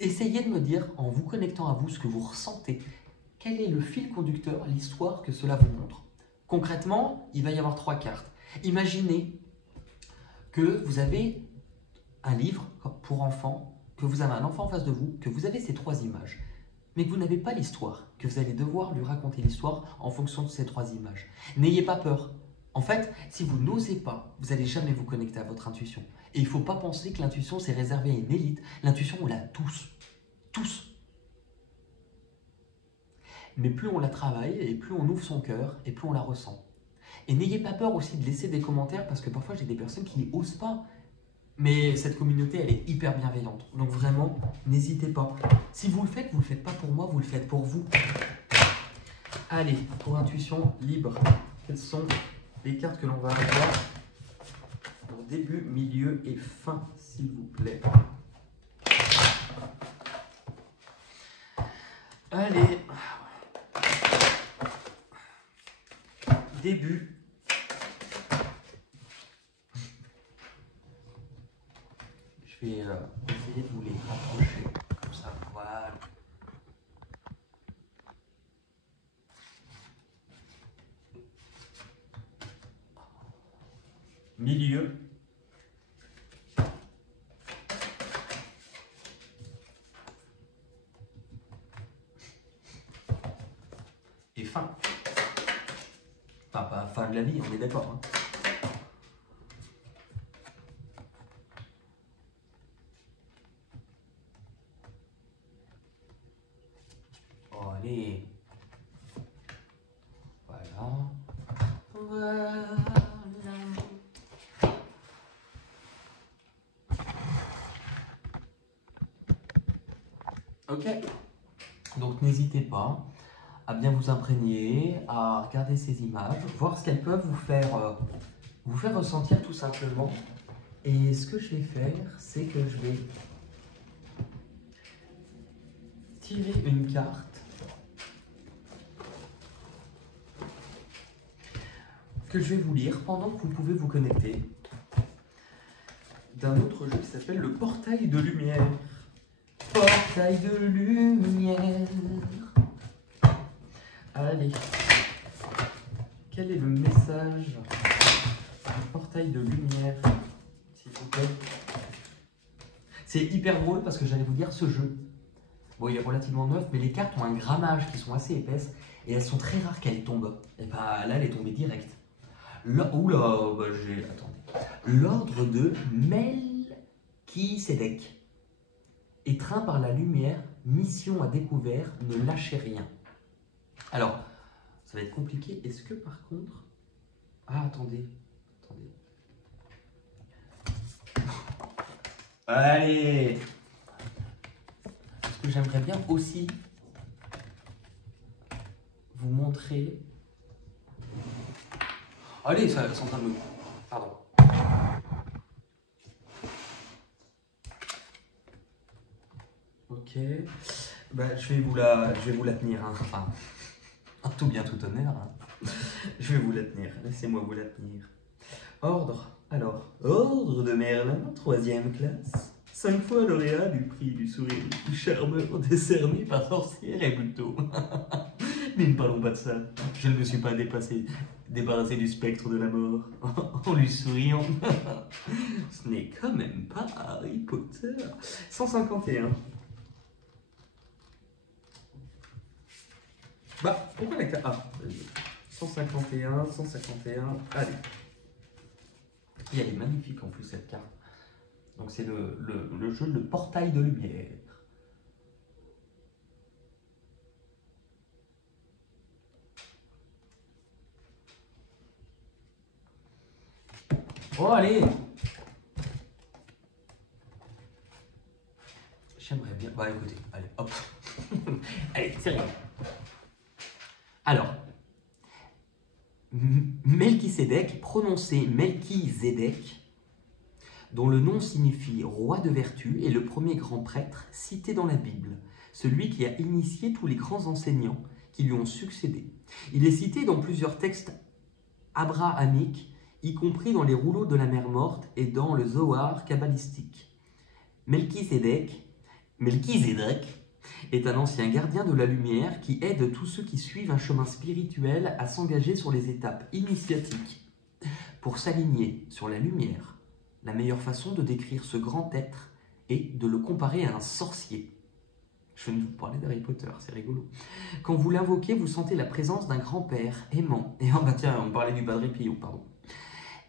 Essayez de me dire, en vous connectant à vous, ce que vous ressentez. Quel est le fil conducteur, l'histoire que cela vous montre? Concrètement, il va y avoir 3 cartes. Imaginez que vous avez un livre pour enfants, que vous avez un enfant en face de vous, que vous avez ces 3 images, mais que vous n'avez pas l'histoire, que vous allez devoir lui raconter l'histoire en fonction de ces 3 images. N'ayez pas peur. En fait, si vous n'osez pas, vous n'allez jamais vous connecter à votre intuition. Et il ne faut pas penser que l'intuition, c'est réservé à une élite. L'intuition, on l'a tous. Tous. Mais plus on la travaille, et plus on ouvre son cœur, et plus on la ressent. Et n'ayez pas peur aussi de laisser des commentaires, parce que parfois, j'ai des personnes qui n'osent pas. Mais cette communauté, elle est hyper bienveillante. Donc vraiment, n'hésitez pas. Si vous le faites pas pour moi, vous le faites pour vous. Allez, pour intuition libre, quelles sont les cartes que l'on va avoir pour début, milieu et fin, s'il vous plaît. Allez. Début. Je vais essayer de vous les rapprocher, comme ça, voilà. Milieu. Et fin. Enfin, pas fin de la vie, on est d'accord. Hein. Oh, allez. Voilà. Voilà. Ok. Donc n'hésitez pas à bien vous imprégner, à regarder ces images, voir ce qu'elles peuvent vous faire ressentir tout simplement. Et ce que je vais faire, c'est que je vais tirer une carte que je vais vous lire pendant que vous pouvez vous connecter d'un autre jeu qui s'appelle le Portail de Lumière. Portail de lumière. Allez. Quel est le message du Portail de lumière, s'il vous plaît? C'est hyper drôle parce que j'allais vous dire ce jeu. Bon, il est relativement neuf, mais les cartes ont un grammage qui sont assez épaisses et elles sont très rares qu'elles tombent. Et bah là, elle est tombée direct. Oula, bah j'ai. Attendez. L'ordre de Melchisédek. Étreint par la lumière, mission à découvert, ne lâchez rien. Alors, ça va être compliqué. Est-ce que par contre... Ah, attendez. Allez. Parce que j'aimerais bien aussi vous montrer... Allez, ça sont en train de me... Pardon. Ok. Bah, je vais vous la tenir. Hein. Enfin, en tout bien, tout honneur. Hein. Je vais vous la tenir. Laissez-moi vous la tenir. Ordre. Alors, ordre de Merlin, 3e classe. 5 fois lauréat du prix du sourire le plus charmeur décerné par Sorcière et Buteau. Mais ne parlons pas de ça. Je ne me suis pas débarrassé du spectre de la mort en lui souriant. Ce n'est quand même pas Harry Potter. 151. Bah, pourquoi la carte... Ah, 151, 151, allez. Et elle est magnifique en plus cette carte. Donc c'est le jeu Le Portail de Lumière. Oh allez. J'aimerais bien... Bah écoutez, allez, hop. Allez, sérieux. Alors, Melchisédek, prononcé Melchizedek, dont le nom signifie roi de vertu, est le premier grand prêtre cité dans la Bible, celui qui a initié tous les grands enseignants qui lui ont succédé. Il est cité dans plusieurs textes abrahamiques y compris dans les rouleaux de la mer morte et dans le Zohar kabbalistique. Melchizedek est un ancien gardien de la lumière qui aide tous ceux qui suivent un chemin spirituel à s'engager sur les étapes initiatiques pour s'aligner sur la lumière. La meilleure façon de décrire ce grand être est de le comparer à un sorcier. Je viens de vous parler d'Harry Potter, c'est rigolo. Quand vous l'invoquez, vous sentez la présence d'un grand-père aimant, et tiens, on parlait du Padre Pio, pardon,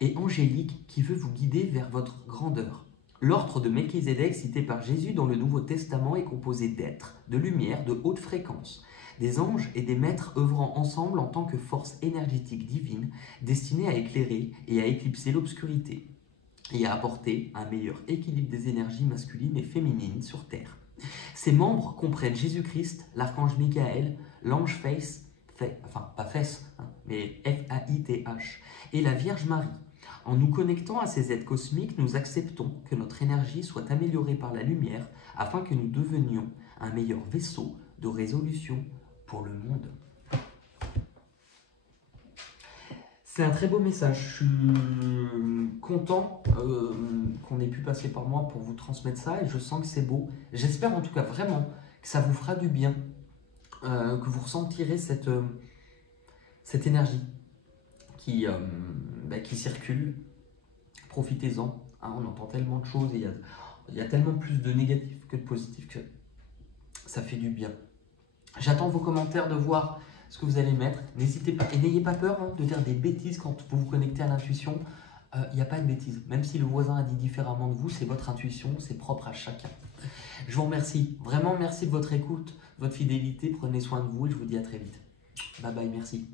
et angélique qui veut vous guider vers votre grandeur. L'ordre de Melchizedek cité par Jésus dans le Nouveau Testament est composé d'êtres, de lumière, de haute fréquence, des anges et des maîtres œuvrant ensemble en tant que force énergétique divine destinée à éclairer et à éclipser l'obscurité et à apporter un meilleur équilibre des énergies masculines et féminines sur Terre. Ses membres comprennent Jésus-Christ, l'archange Michael, l'ange Faith, pas Fès, mais F-A-I-T-H, et la Vierge Marie. En nous connectant à ces êtres cosmiques, nous acceptons que notre énergie soit améliorée par la lumière afin que nous devenions un meilleur vaisseau de résolution pour le monde. C'est un très beau message. Je suis content qu'on ait pu passer par moi pour vous transmettre ça et je sens que c'est beau. J'espère en tout cas vraiment que ça vous fera du bien, que vous ressentirez cette énergie qui circule. Profitez-en. Hein, on entend tellement de choses et il y a tellement plus de négatifs que de positifs que ça fait du bien. J'attends vos commentaires, de voir ce que vous allez mettre. N'hésitez pas et n'ayez pas peur de dire des bêtises quand vous vous connectez à l'intuition. Il n'y a pas de bêtises. Même si le voisin a dit différemment de vous, c'est votre intuition, c'est propre à chacun. Je vous remercie. Vraiment, merci de votre écoute, de votre fidélité. Prenez soin de vous et je vous dis à très vite. Bye bye, merci.